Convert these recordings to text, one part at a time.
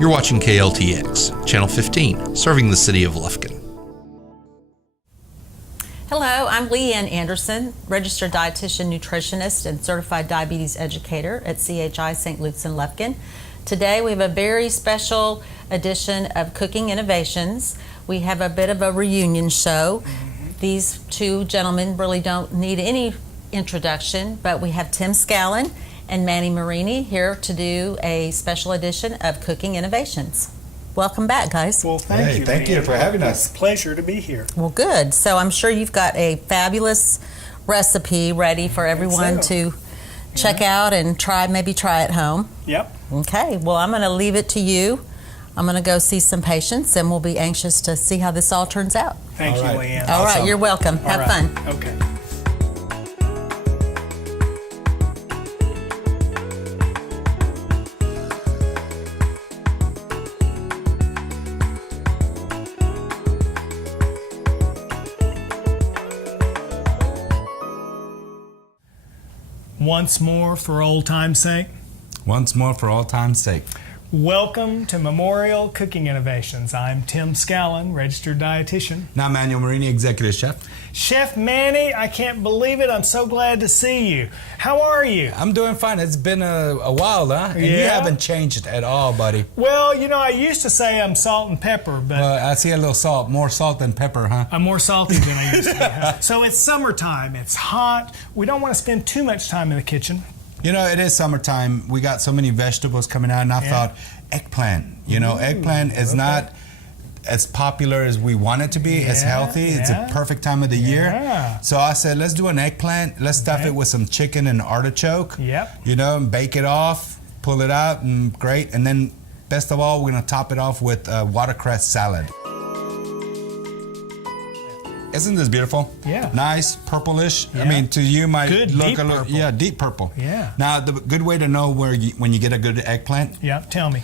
You're watching KLTX, Channel 15, serving the city of Lufkin. Hello, I'm Leanne Anderson, registered dietitian, nutritionist, and certified diabetes educator at CHI St. Luke's in Lufkin. Today we have a very special edition of Cooking Innovations. We have a bit of a reunion show. These two gentlemen really don't need any introduction, but we have Tim Scallon and Manny Marini here to do a special edition of Cooking Innovations. Welcome back, guys. Well, thank you. Thank you for having us. It's a pleasure to be here. Well, good. So I'm sure you've got a fabulous recipe ready for everyone to check out and maybe try at home. Yep. Okay. Well, I'm going to leave it to you. I'm going to go see some patients, and we'll be anxious to see how this all turns out. Thank you, Leanne. All right. You're welcome. Have fun. Okay. Once more for old time's sake. Once more for all time's sake. Welcome to Memorial Cooking Innovations. I'm Tim Scallon, registered dietitian. Now Manuel Marini, executive chef. Chef Manny, I can't believe it. I'm so glad to see you. How are you? I'm doing fine. It's been a while, huh? And you haven't changed at all, buddy. Well, you know, I used to say I'm salt and pepper, but... I see a little salt. More salt than pepper, huh? I'm more salty than I used to be. Huh? So it's summertime. It's hot. We don't want to spend too much time in the kitchen. You know, it is summertime. We got so many vegetables coming out, and I thought, eggplant. You know, eggplant is not as popular as we want it to be. It's healthy. It's a perfect time of the year. So I said, let's do an eggplant. Let's stuff it with some chicken and artichoke. You know, and bake it off, pull it out, and great. And then, best of all, we're going to top it off with watercress salad. Isn't this beautiful? Yeah. Nice, purplish. I mean, to you might look a little, purple. Deep purple. Yeah. Now, the good way to know when you get a good eggplant. Yeah, tell me.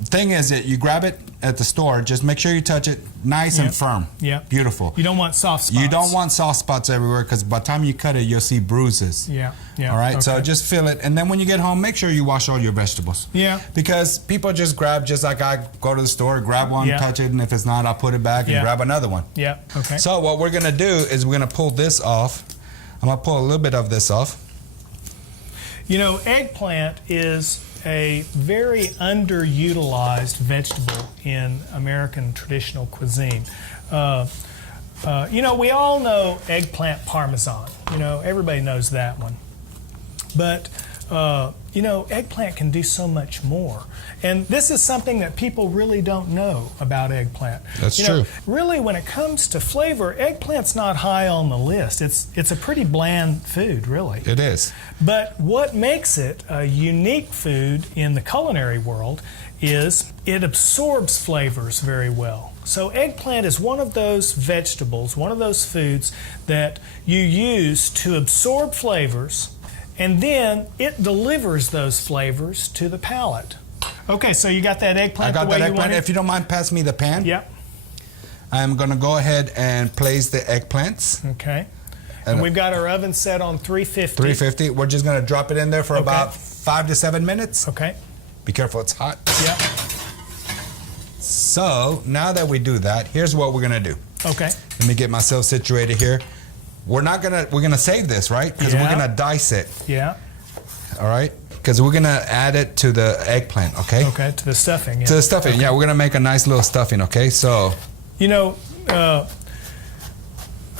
Thing is that you grab it at the store, just make sure you touch it nice and firm. Yeah. Beautiful. You don't want soft spots. You don't want soft spots everywhere, because by the time you cut it, you'll see bruises. Yeah. All right, so just feel it. And then when you get home, make sure you wash all your vegetables. Yeah. Because people just grab, just like I go to the store, grab one, touch it, and if it's not, I'll put it back and grab another one. Yeah, okay. So what we're gonna do is we're gonna pull this off. I'm gonna pull a little bit of this off. You know, eggplant is a very underutilized vegetable in American traditional cuisine. You know, we all know eggplant parmesan. You know, everybody knows that one. But, you know, eggplant can do so much more. And this is something that people really don't know about eggplant. That's true. Really, when it comes to flavor, eggplant's not high on the list. It's a pretty bland food, really. It is. But what makes it a unique food in the culinary world is it absorbs flavors very well. So eggplant is one of those vegetables, one of those foods that you use to absorb flavors, and then it delivers those flavors to the palate. Okay, so you got that eggplant the way you want it? I got that eggplant. If you don't mind, pass me the pan. Yep. I'm going to go ahead and place the eggplants. Okay. And we've got our oven set on 350. 350. We're just going to drop it in there for about 5 to 7 minutes. Okay. Be careful, it's hot. Yep. So, now that we do that, here's what we're going to do. Okay. Let me get myself situated here. We're going to save this, right? Because we're going to dice it. Yeah. All right? Because we're going to add it to the eggplant, okay? Okay, to the stuffing. To the stuffing, yeah. We're going to make a nice little stuffing, okay? So, you know,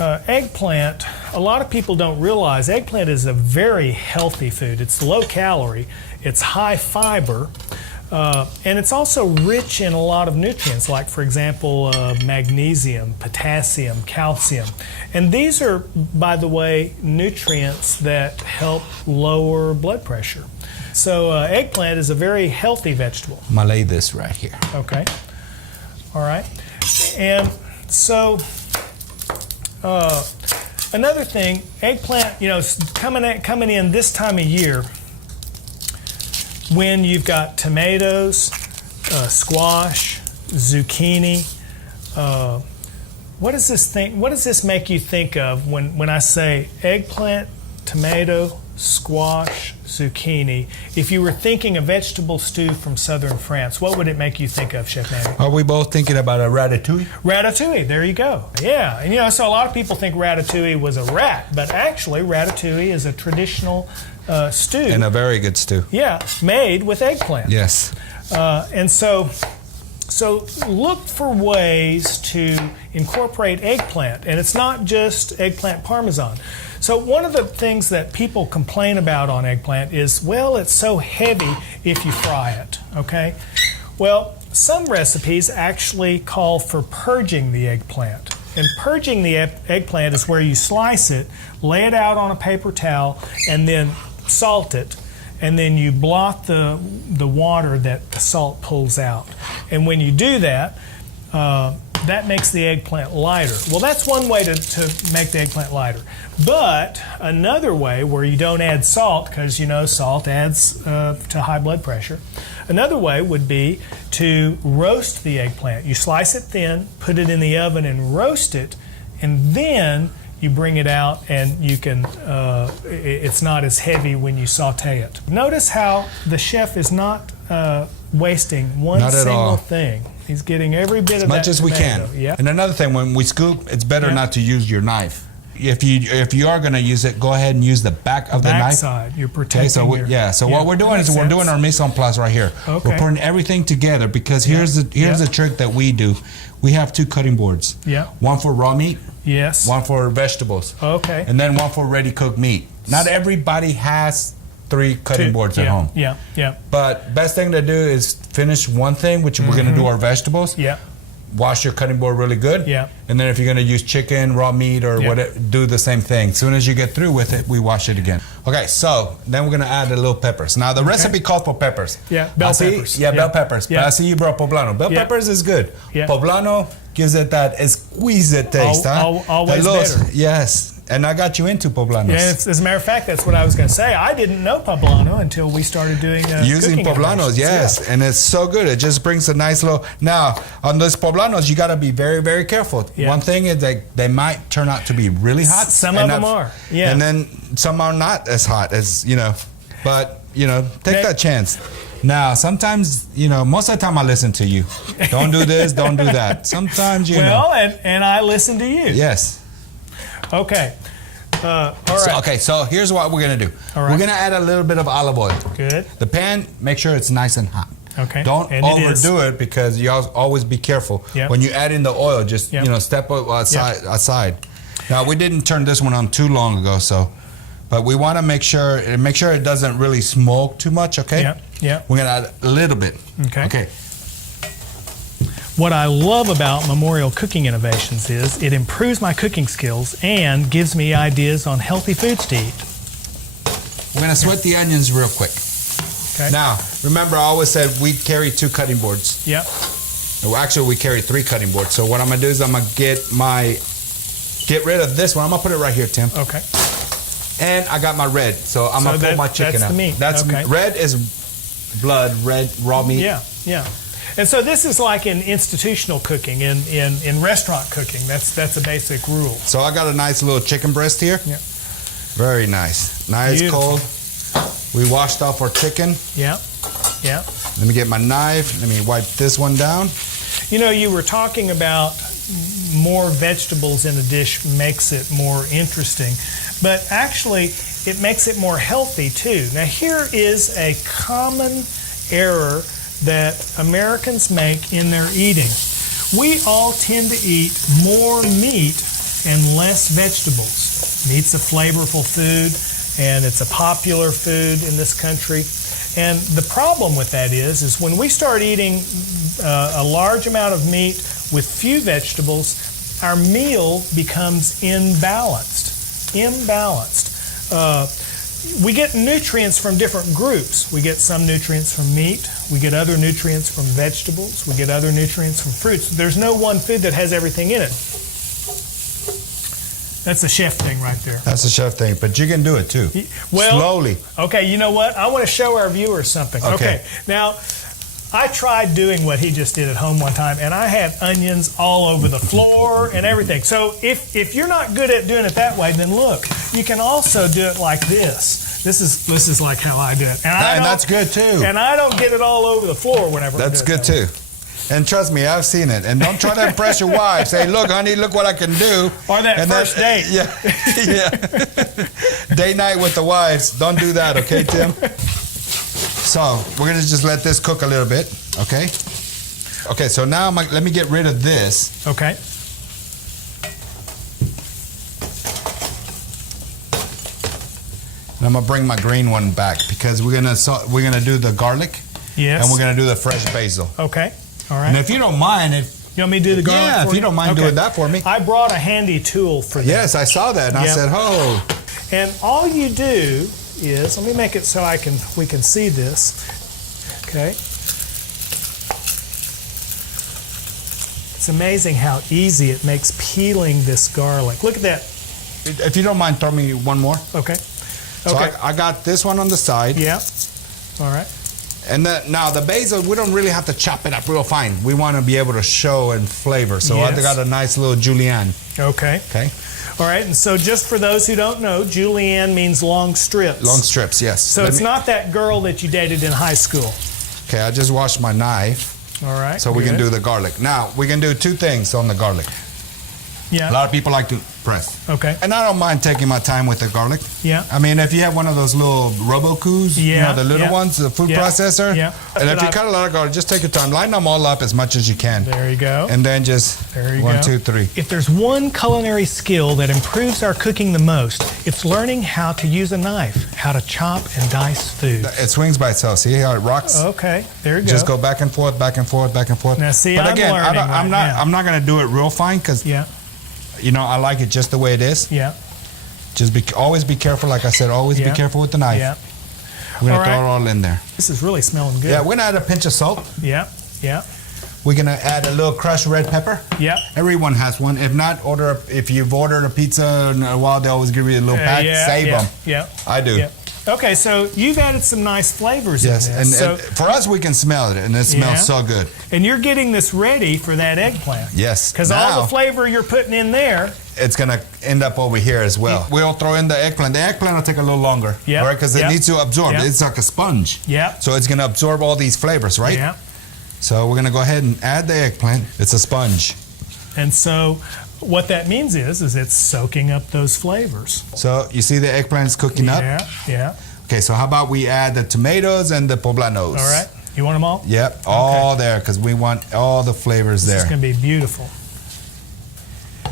eggplant, a lot of people don't realize eggplant is a very healthy food. It's low calorie, it's high fiber, and it's also rich in a lot of nutrients, like, for example, magnesium, potassium, calcium. And these are, by the way, nutrients that help lower blood pressure. So eggplant is a very healthy vegetable. I'm going to lay this right here. Okay. All right. And so another thing, eggplant, you know, coming in this time of year when you've got tomatoes, squash, zucchini. What does this make you think of when I say eggplant, tomato, squash, zucchini. If you were thinking a vegetable stew from southern France, what would it make you think of, Chef Manny? Are we both thinking about a ratatouille? Ratatouille, there you go. Yeah, and so a lot of people think ratatouille was a rat, but actually ratatouille is a traditional stew. And a very good stew. Yeah, made with eggplant. Yes. And so look for ways to incorporate eggplant, and it's not just eggplant parmesan. So one of the things that people complain about on eggplant is, well, it's so heavy if you fry it, okay? Well, some recipes actually call for purging the eggplant. And purging the eggplant is where you slice it, lay it out on a paper towel, and then salt it. And then you blot the water that the salt pulls out. And when you do that, that makes the eggplant lighter. Well, that's one way to make the eggplant lighter. But another way where you don't add salt, because salt adds to high blood pressure, another way would be to roast the eggplant. You slice it thin, put it in the oven and roast it, and then you bring it out and you can, it's not as heavy when you saute it. Notice how the chef is not wasting one single thing. He's getting every bit of that as much as we can. Yeah. And another thing, when we scoop, it's better not to use your knife. If you are going to use it, go ahead and use the back of the knife. Backside, you're protecting. So what we're doing is we're doing our mise en place right here. Okay. We're putting everything together because here's the trick that we do. We have 2 cutting boards. Yeah. One for raw meat. Yes. One for vegetables. Okay. And then one for ready cooked meat. Not everybody has 3 cutting boards at home. Yeah. But best thing to do is finish one thing, which we're going to do our vegetables. Yeah. Wash your cutting board really good. Yeah. And then if you're going to use chicken, raw meat, or whatever, do the same thing. As soon as you get through with it, we wash it again. Okay, so then we're going to add a little peppers. Now, the recipe calls for peppers. Yeah, bell peppers. Yeah, bell peppers. Yeah. But I see you brought poblano. Bell peppers is good. Yeah. Poblano gives it that exquisite taste, Always better. Yes. And I got you into poblanos. Yeah, as a matter of fact, that's what I was going to say. I didn't know poblano until we started doing using poblanos, yes. Yeah. And it's so good. It just brings a nice little... Now, on those poblanos, you got to be very, very careful. Yeah. One thing is that they might turn out to be really hot. Some of them are, yeah. And then some are not as hot as, but, take that chance. Now, sometimes, most of the time I listen to you. Don't do this, don't do that. Sometimes, Well, and I listen to you. Yes. Okay. All right. So here's what we're going to do. All right. We're going to add a little bit of olive oil. Good. The pan, make sure it's nice and hot. Okay. Don't overdo it because you always be careful. Yep. When you add in the oil, just step aside. Now, we didn't turn this one on too long ago, but we want to make sure it doesn't really smoke too much, okay? Yeah. We're going to add a little bit. Okay. What I love about Memorial Cooking Innovations is it improves my cooking skills and gives me ideas on healthy foods to eat. We're going to sweat the onions real quick. Okay. Now, remember I always said we carry 2 cutting boards. Yep. Well, actually, we carry 3 cutting boards. So what I'm going to do is I'm going to get rid of this one. I'm going to put it right here, Tim. Okay. And I got my red. So I'm going to pull my chicken out. That's the meat. That's okay. Red is blood, red, raw meat. Yeah. And so this is like in institutional cooking, in restaurant cooking. That's a basic rule. So I got a nice little chicken breast here. Yeah. Very nice. Nice, beautiful. cold. We washed off our chicken. Yeah. Let me get my knife. Let me wipe this one down. You were talking about more vegetables in a dish makes it more interesting, but actually it makes it more healthy too. Now here is a common error that Americans make in their eating. We all tend to eat more meat and less vegetables. Meat's a flavorful food, and it's a popular food in this country. And the problem with that is when we start eating a large amount of meat with few vegetables, our meal becomes imbalanced. We get nutrients from different groups. We get some nutrients from meat. We get other nutrients from vegetables. We get other nutrients from fruits. There's no one food that has everything in it. That's a chef thing right there. That's a chef thing, but you can do it too. Well, slowly. Okay, you know what? I want to show our viewers something. Okay. Now, I tried doing what he just did at home one time, and I had onions all over the floor and everything. So if you're not good at doing it that way, then look, you can also do it like this. This is like how I do it, And that's good too. And I don't get it all over the floor whenever. That's I do it good that way. too. And trust me, I've seen it. And don't try to impress your wife. Say, look, honey, look what I can do. Or that and first date. Yeah, yeah. Date night with the wives. Don't do that, okay, Tim? So we're gonna just let this cook a little bit, okay? Okay, so now let me get rid of this. Okay. And I'm gonna bring my green one back because we're gonna do the garlic. Yes. And we're gonna do the fresh basil. Okay. All right. And if you don't mind, You want me to do the garlic? yeah, for if you don't mind Okay. doing that for me. I brought a handy tool for that. Yes, I saw that, and I Yep. said, oh. And all you do is, let me make it so we can see this. Okay. It's amazing how easy it makes peeling this garlic. Look at that. If you don't mind, throw me one more. Okay. So Okay. I got this one on the side. Yeah. All right. And now the basil, we don't really have to chop it up real fine. We want to be able to show and flavor. So I Yes. got a nice little julienne. Okay. Okay. All right. And so just for those who don't know, julienne means long strips. Long strips, yes. So it's not that girl that you dated in high school. Okay, I just washed my knife. All right. So we can good. do the garlic. Now, we can do two things on the garlic. A Yeah. lot of people like to press. Okay. And I don't mind taking my time with the garlic. Yeah. I mean, if you have one of those little Robocus, you Yeah, know, the little yeah. ones, the food Yeah, processor. yeah. And if But you I- cut a lot of garlic, just take your time. Line them all up as much as you can. There you go. And then just There you 1, go. 2, 3. If there's one culinary skill that improves our cooking the most, it's learning how to use a knife, how to chop and dice food. It swings by itself. See how it rocks? Okay, there you go. Just go back and forth, back and forth, back and forth. Now, see, but I'm again, learning I'm right now. not going to do it real fine because Yeah, you know I like it just the way it is. yeah, Just always be careful, like I said. Always Yeah. be careful with the knife. yeah. We're gonna All throw right. it all in there. This is really smelling good. Yeah, we're gonna add a pinch of salt. Yeah, yeah, We're gonna add a little crushed red pepper. yeah. Everyone has one. If not, if you've ordered a pizza in a while, they always give you a little pack. yeah, Save yeah, them. Yeah. I do. Yeah. Okay, so you've added some nice flavors Yes, in and, this. So, and for us, we can smell it, and it smells Yeah. so good. and you're getting this ready for that eggplant. Yes. Because Now, all the flavor you're putting in there. it's gonna end up over here as well. We'll throw in the eggplant. The eggplant will take a little longer, Yeah, right? Because it yeah, needs to absorb. yeah. It's like a sponge. Yeah. So it's gonna absorb all these flavors, right? Yeah. So we're gonna go ahead and add the eggplant. It's a sponge. And so what that means is it's soaking up those flavors. So you see the eggplant's cooking up. Yeah, yeah. Okay, so how about we add the tomatoes and the poblanos? All right. You want them all? Yep, all there because we want all the flavors This is there. going to be beautiful.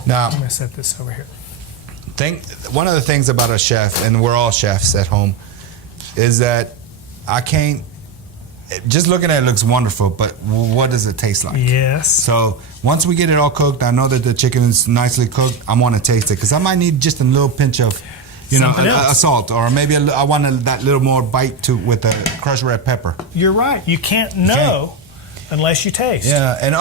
Now, I'm going to set this over here. one of the things about a chef, and we're all chefs at home, is that I can't. Just looking at it looks wonderful, but what does it taste like? Yes. So once we get it all cooked, I know that the chicken is nicely cooked. I want to taste it because I might need just a little pinch of, Something a else. salt, or maybe I want that little more bite with the crushed red pepper. You're right. You can't know unless you taste. Yeah, and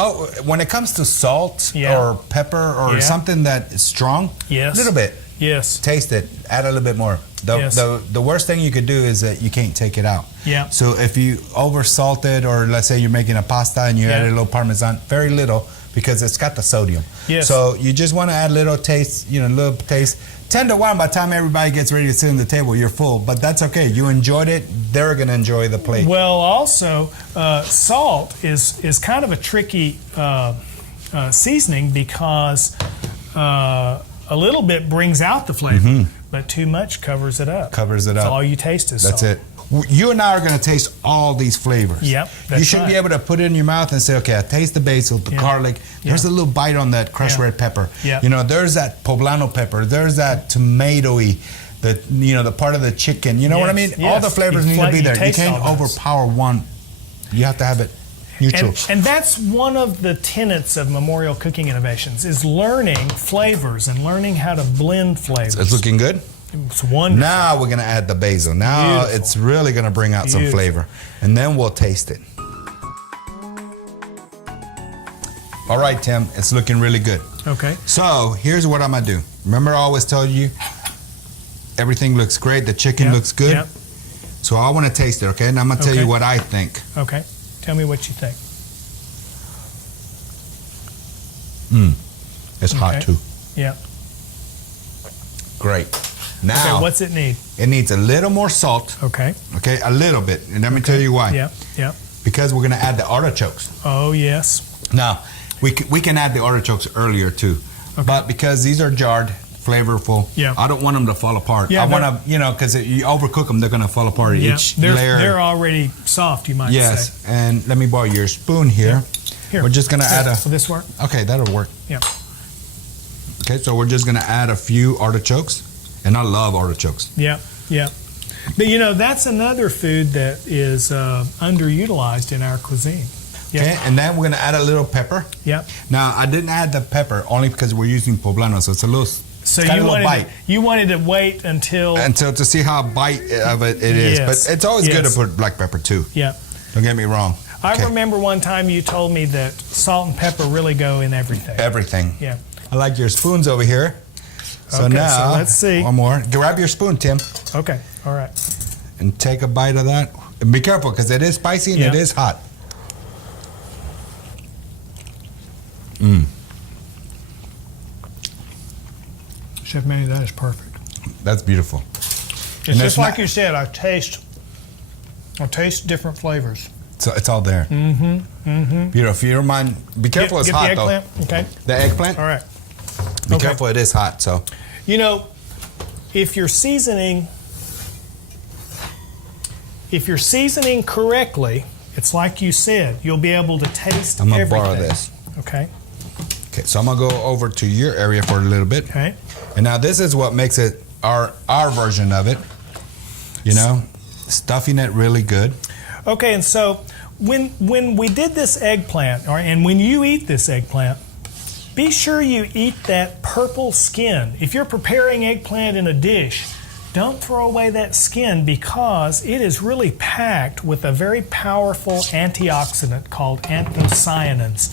when it comes to salt Yeah. or pepper or Yeah. something that is strong, Yes. a little bit, Yes. taste it, add a little bit more. Yes. The worst thing you could do is that you can't take it out. Yeah. So if you over salt it, or let's say you're making a pasta and you Yeah. add a little Parmesan, very little, because it's got the sodium. Yes. So you just want to add little taste, little taste. 10 to 1, by the time everybody gets ready to sit on the table, you're full. But that's okay. You enjoyed it. They're going to enjoy the plate. Well, also, salt is kind of a tricky seasoning because a little bit brings out the flavor, but too much covers it up. Covers it So up. all you taste is That's salt. it. You and I are going to taste all these flavors. Yep, You that's shouldn't be right. able to put it in your mouth and say, okay, I taste the basil, the Yeah. garlic. There's Yeah. a little bite on that crushed Yeah. red pepper. Yeah. There's that poblano pepper. There's that tomatoey, the part of the chicken. You know what I mean? Yes, All the yes. flavors need to be You there. You taste can't all those. overpower one. You have to have it neutral. And that's one of the tenets of Memorial Cooking Innovations is learning flavors and learning how to blend flavors. It's looking good. It's wonderful. Now we're going to add the basil. Now Beautiful. it's really going to bring out some Beautiful. flavor. And then we'll taste it. All right, Tim, it's looking really good. Okay. So here's what I'm going to do. Remember I always told you everything looks great. The chicken looks good. Yep. So I want to taste it, okay? And I'm going to tell Okay. you what I think. Okay. Tell me what you think. It's hot Okay. too. Yeah. Great. Now, okay, what's it need? It needs a little more salt. Okay. Okay, a little bit. And let me tell you why. Yeah, yeah. Because we're going to add the artichokes. Oh, yes. Now, we can add the artichokes earlier too. Okay. But because these are jarred, flavorful, I don't want them to fall apart. I want to, you know, because you overcook them, they're going to fall apart each layer. They're already soft, you might say. Yes, and let me borrow your spoon here. Here. We're just going to add a... Will this work? Okay, that'll work. Yeah. Okay, so we're just going to add a few artichokes. And I love artichokes. Yeah, yeah. But you know, that's another food that is underutilized in our cuisine. Yeah. Okay, and then we're going to add a little pepper. Yeah. Now, I didn't add the pepper only because we're using poblano, so it's a little... So you wanted to wait until to see how bite of it is. But it's always good to put black pepper too. Yeah. Don't get me wrong. I remember one time you told me that salt and pepper really go in everything. Everything. Yeah. I like your spoons over here. So now, so let's see. One more. Grab your spoon, Tim. Okay. All right. And take a bite of that. And be careful because it is spicy and it is hot. Chef Manny, that is perfect. That's beautiful. It's just like you said. I taste different flavors. So it's all there. Beautiful. If you don't mind, be careful. It's hot though. Okay. The eggplant. All right. Be careful. It is hot. So. You know, if you're seasoning correctly, it's like you said. You'll be able to taste everything. I'm gonna borrow this. Okay. Okay. So I'm gonna go over to your area for a little bit. Okay. And now this is what makes it our version of it. You know, stuffing it really good. Okay, and so when we did this eggplant, and when you eat this eggplant, be sure you eat that purple skin. If you're preparing eggplant in a dish, don't throw away that skin because it is really packed with a very powerful antioxidant called anthocyanins.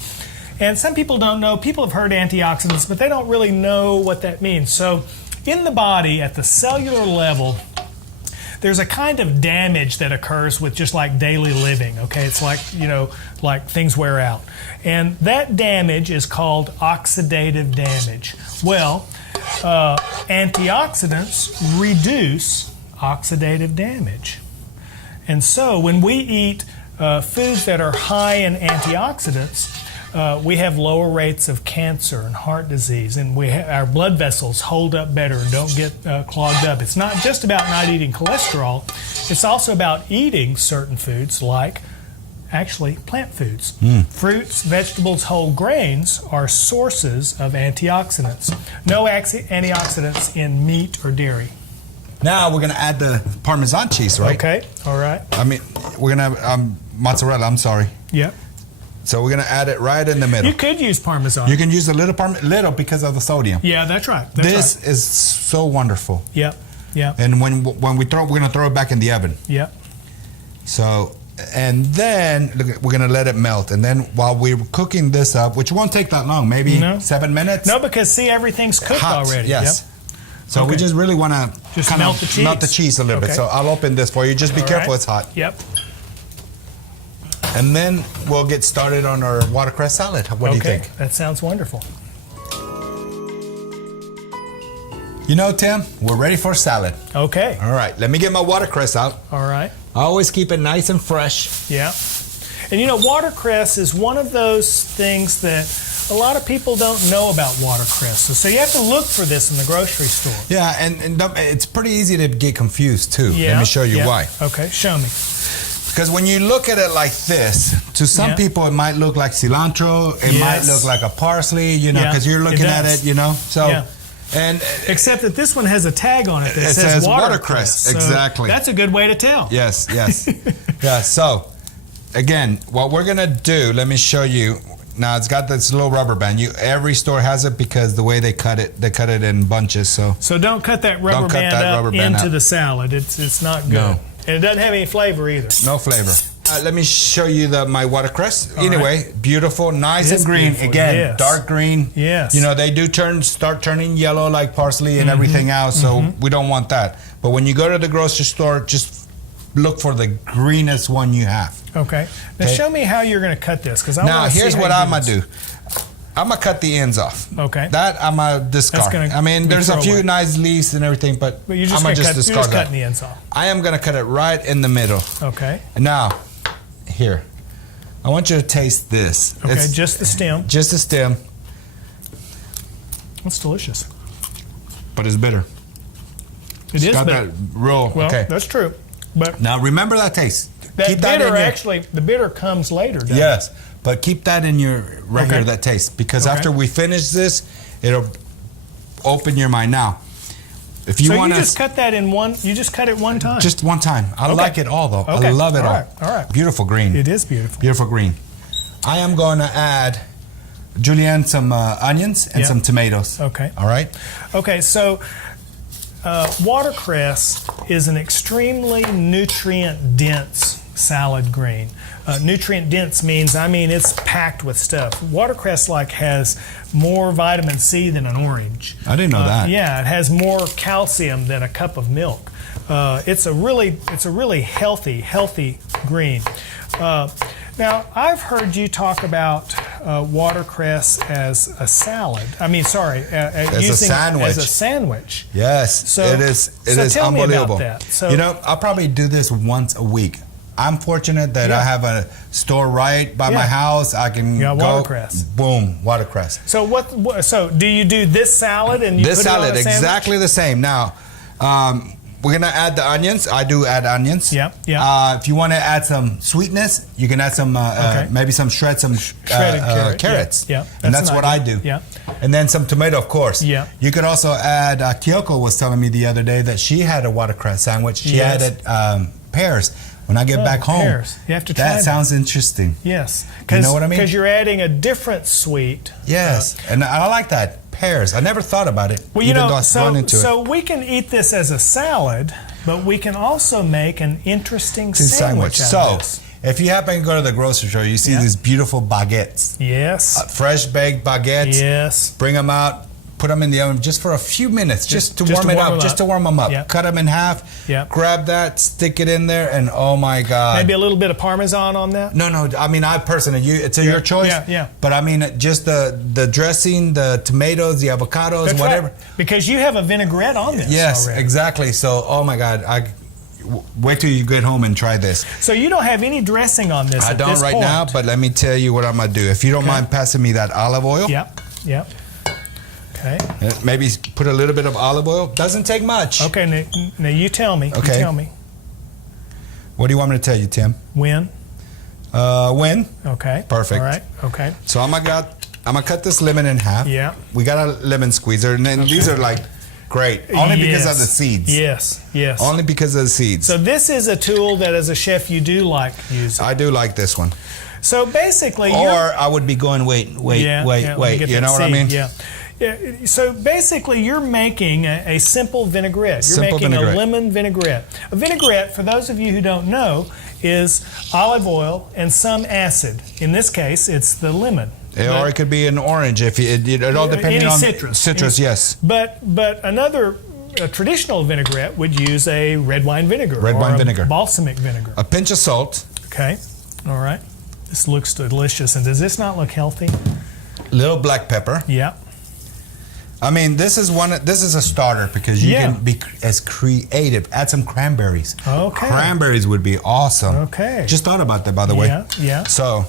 And some people don't know, people have heard antioxidants, but they don't really know what that means. So in the body, at the cellular level, there's a kind of damage that occurs with just like daily living, okay? It's like, you know, like things wear out. And that damage is called oxidative damage. Well, antioxidants reduce oxidative damage. And so when we eat foods that are high in antioxidants, we have lower rates of cancer and heart disease, and our blood vessels hold up better and don't get clogged up. It's not just about not eating cholesterol, it's also about eating certain foods like, actually, plant foods. Fruits, vegetables, whole grains are sources of antioxidants. No antioxidants in meat or dairy. Now we're going to add the Parmesan cheese, right? Okay, all right. I mean, we're going to mozzarella, I'm sorry. Yep. So we're going to add it right in the middle. You could use Parmesan. You can use a little because of the sodium. Yeah, that's right. This is so wonderful. Yep, yep. And when we throw, we're going to throw it back in the oven. Yep. So, and then we're going to let it melt. And then while we're cooking this up, which won't take that long, maybe 7 minutes. No, because see, everything's cooked hot already. Yes. Yep. So we just really want to just kind melt of melt the cheese a little bit. So I'll open this for you. Just be careful, it's hot. Yep. And then we'll get started on our watercress salad. What do you think? That sounds wonderful. You know, Tim, we're ready for salad. Okay. All right, let me get my watercress out. All right. I always keep it nice and fresh. Yeah. And you know, watercress is one of those things that a lot of people don't know about watercress. So you have to look for this in the grocery store. Yeah, and it's pretty easy to get confused too. Yeah. Let me show you why. Okay, show me. Because when you look at it like this, to some people it might look like cilantro, it might look like a parsley, you know, because you're looking at it, you know. So, and except that this one has a tag on it that says watercress. So exactly. That's a good way to tell. Yes, yes. Yeah, so again, what we're gonna do, let me show you. Now it's got this little rubber band. Every store has it because the way they cut it in bunches. So don't cut that rubber band up into the salad. It's not good. No. And it doesn't have any flavor either. No flavor. Let me show you my watercress. Anyway, beautiful, nice and green. Again, dark green. Yes. You know, they do start turning yellow like parsley and everything else, so we don't want that. But when you go to the grocery store, just look for the greenest one you have. Okay. Now show me how you're going to cut this, because I want to see here's how what I'm going to do. I'm gonna cut the ends off. Okay. That I'm gonna discard. I mean, there's a few nice leaves and everything, but you're just I'm gonna just discard. You're just cutting the ends off. I am gonna cut it right in the middle. Okay. Now, here, I want you to taste this. Okay, it's just the stem. Just the stem. It's delicious. But it's bitter. It is got bitter. that real. Well, okay. that's true. But now remember that taste. that keep that bitter in your, actually, the bitter comes later. Doesn't yes, but keep that in your here. That taste, because Okay. after we finish this, it'll open your mind. Now, if you want to, you just cut that in one. You just cut it one time. Just one time. I like it all though. Okay. I love it all. Right. All right. Beautiful green. It is beautiful. Beautiful green. I am going to add, Julianne, some onions and some tomatoes. Okay. All right. Okay. So, watercress is an extremely nutrient-dense salad green. Nutrient dense means, it's packed with stuff. Watercress has more vitamin C than an orange. I didn't know that. Yeah, it has more calcium than a cup of milk. It's a really healthy green. Now, I've heard you talk about watercress as a salad. As a sandwich. As a sandwich. Yes, So it is tell unbelievable. me about that. So, I'll probably do this once a week. I'm fortunate that I have a store right by my house. I can go, watercress. Boom, watercress. So So do you do this salad and you This put it on salad a sandwich? exactly the same. Now, we're gonna add the onions. I do add onions. Yep. If you want to add some sweetness, you can add some maybe some shredded carrots. Yeah. And that's what I do. Yeah. And then some tomato, of course. Yeah. You could also add. Kyoko was telling me the other day that she had a watercress sandwich. She added pears. When I get back home, pears. You have to try that. Sounds interesting. Yes. You know what I mean? Because you're adding a different sweet. Yes, and I like that. Pears. I never thought about it. Well, so we can eat this as a salad, but we can also make an interesting sandwich out of this. If you happen to go to the grocery store, you see these beautiful baguettes. Yes. Fresh baked baguettes. Yes. Bring them out. Put them in the oven just for a few minutes, just to warm them up. Yep. Cut them in half. Yep. Grab that, stick it in there, and oh my God! Maybe a little bit of Parmesan on that. No. I personally, it's your choice. Yeah. But just the dressing, the tomatoes, the avocados, That's whatever. Right. Because you have a vinaigrette on this. Yes, already. exactly. So, oh my God, wait till you get home and try this. So you don't have any dressing on this. I don't right now, but let me tell you what I'm gonna do. If you don't mind passing me that olive oil. Yep. Okay. Maybe put a little bit of olive oil. Doesn't take much. Okay, now you tell me. Okay. You tell me. What do you want me to tell you, Tim? When? When? Okay. Perfect. All right. Okay. So I'm gonna cut this lemon in half. Yeah. We got a lemon squeezer, and then these are great. Only because of the seeds. Yes. Only because of the seeds. So this is a tool that, as a chef, you do like using. I do like this one. So basically, I would be going wait. You know what I mean? Yeah. So basically, you're making a simple vinaigrette. You're making a lemon vinaigrette. A vinaigrette, for those of you who don't know, is olive oil and some acid. In this case, it's the lemon. Or it could be an orange. It all depends on citrus. Yes. But a traditional vinaigrette would use a red wine vinegar. Balsamic vinegar. A pinch of salt. Okay. All right. This looks delicious. And does this not look healthy? Little black pepper. Yeah. This is a starter because you can be as creative. Add some cranberries. Okay. Cranberries would be awesome. Okay. Just thought about that, by the way. Yeah. So,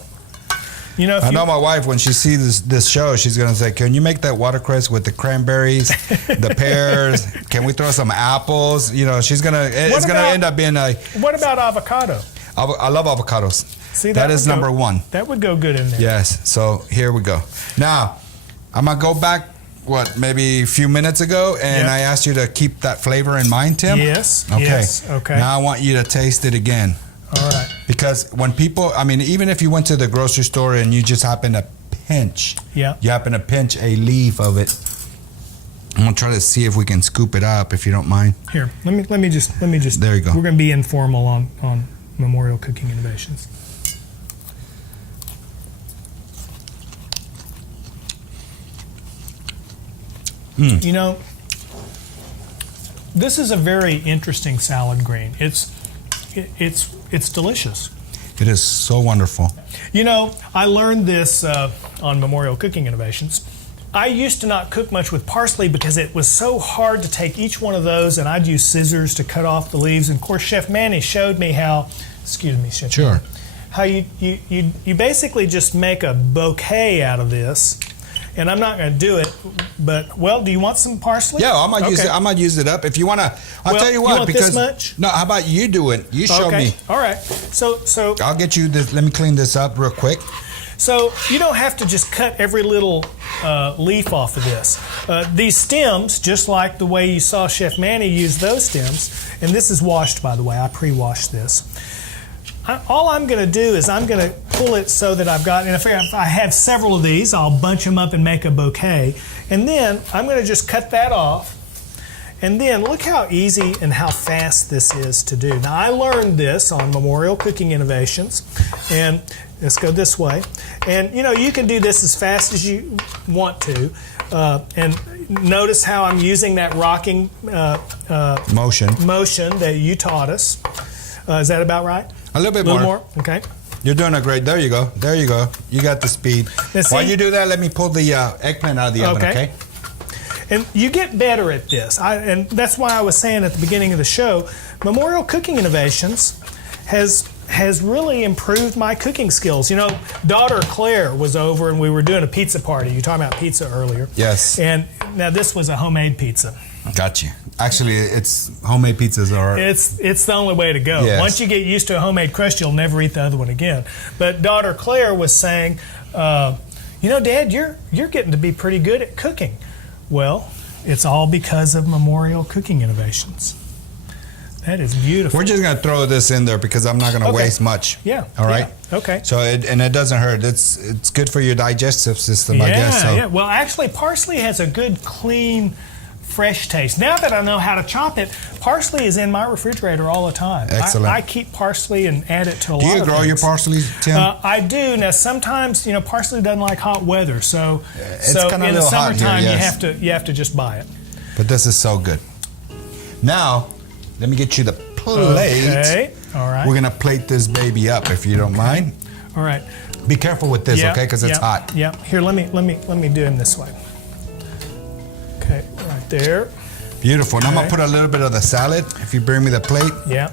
I know my wife, when she sees this show, she's going to say, can you make that watercress with the cranberries, the pears? Can we throw some apples? It's going to end up being a... What about avocado? I love avocados. See, that is number one. That would go good in there. Yes. So here we go. Now, I'm going to go back, maybe a few minutes ago, and I asked you to keep that flavor in mind, Tim? Yes. Okay. Yes. Okay. Now I want you to taste it again. All right. Because when people, even if you went to the grocery store and you just happen to pinch, you happen to pinch a leaf of it, I'm gonna try to see if we can scoop it up, if you don't mind. Here, let me just. There you go. We're gonna be informal on Memorial Cooking Innovations. This is a very interesting salad green. It's delicious. It is so wonderful. You know, I learned this on Memorial Cooking Innovations. I used to not cook much with parsley because it was so hard to take each one of those, and I'd use scissors to cut off the leaves. And of course, Chef Manny showed me how, excuse me, Chef Sure. Manny, how you basically just make a bouquet out of this. And I'm not going to do it, but, well, do you want some parsley? Yeah, I might use Okay. it. I might use it up if you want to. I'll Well, tell you you what, want because this much? no. How about you do it? You show Okay. me. All right. So I'll get you this. Let me clean this up real quick. So you don't have to just cut every little leaf off of this. These stems, just like the way you saw Chef Manny use those stems, and this is washed, by the way. I pre-washed this. All I'm going to do is I'm going to pull it so that I've got, and if I have several of these, I'll bunch them up and make a bouquet. And then I'm going to just cut that off. And then look how easy and how fast this is to do. Now, I learned this on Memorial Cooking Innovations. And let's go this way. And, you know, you can do this as fast as you want to. And notice how I'm using that rocking motion that you taught us. Is that about right? A little bit more. Okay. You're doing a great. There you go. There you go. You got the speed. While you do that, let me pull the eggplant out of the oven, okay? And you get better at this. And that's why I was saying at the beginning of the show, Memorial Cooking Innovations has really improved my cooking skills. You know, daughter Claire was over and we were doing a pizza party. You were talking about pizza earlier. Yes. And now this was a homemade pizza. Got you. Actually, it's homemade pizzas are. It's the only way to go. Yes. Once you get used to a homemade crust, you'll never eat the other one again. But daughter Claire was saying, you know, Dad, you're getting to be pretty good at cooking. Well, it's all because of Memorial Cooking Innovations. That is beautiful. We're just going to throw this in there because I'm not going to waste much. Yeah. All right. Yeah. Okay. So it doesn't hurt. It's good for your digestive system, I guess. So. Yeah. Well, actually, parsley has a good, clean, fresh taste. Now that I know how to chop it, parsley is in my refrigerator all the time. Excellent. I keep parsley and add it to a lot of Do you things. grow your parsley, Tim? I do. Now, sometimes, you know, parsley doesn't like hot weather, so It's so kinda in a the little hot here, summertime yes. you have to just buy it. But this is so good. Now, let me get you the plate. Okay. All right. We're gonna plate this baby up, if you don't mind. All right. Be careful with this, Yeah, okay? Because it's hot. Yeah. Here, let me do him this way. Okay, right there. Beautiful. And I'm gonna Okay. put a little bit of the salad. If you bring me the plate. Yeah.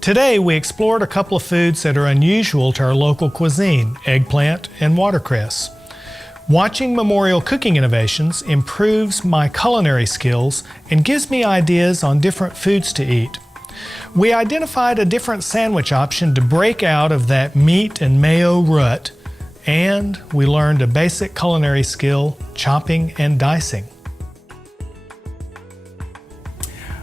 Today we explored a couple of foods that are unusual to our local cuisine: eggplant and watercress. Watching Memorial Cooking Innovations improves my culinary skills and gives me ideas on different foods to eat. We identified a different sandwich option to break out of that meat and mayo rut, and we learned a basic culinary skill: chopping and dicing.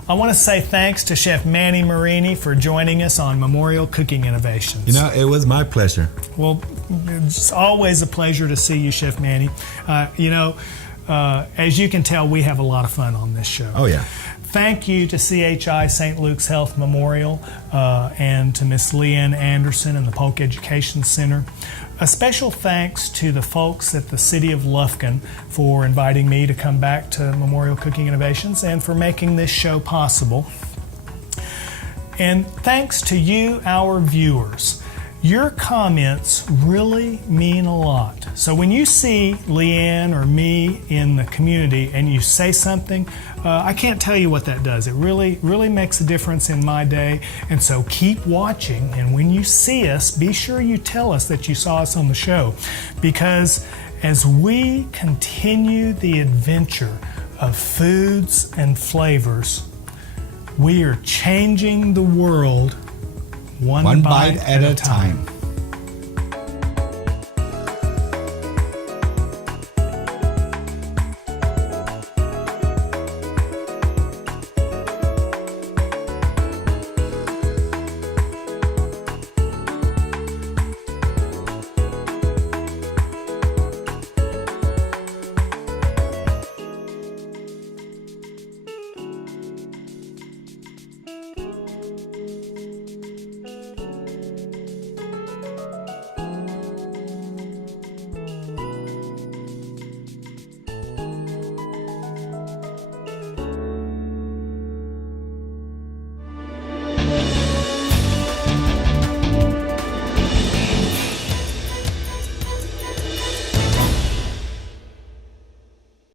I want to say thanks to Chef Manny Marini for joining us on Memorial Cooking Innovations. You know, it was my pleasure. Well, it's always a pleasure to see you, Chef Manny. As you can tell, we have a lot of fun on this show. Oh, yeah. Thank you to CHI St. Luke's Health Memorial and to Miss Leanne Anderson and the Polk Education Center. A special thanks to the folks at the City of Lufkin for inviting me to come back to Memorial Cooking Innovations and for making this show possible. And thanks to you, our viewers. Your comments really mean a lot. So when you see Leanne or me in the community and you say something, I can't tell you what that does. It really makes a difference in my day. And so keep watching, and when you see us, be sure you tell us that you saw us on the show. Because as we continue the adventure of foods and flavors, we are changing the world one bite at a time.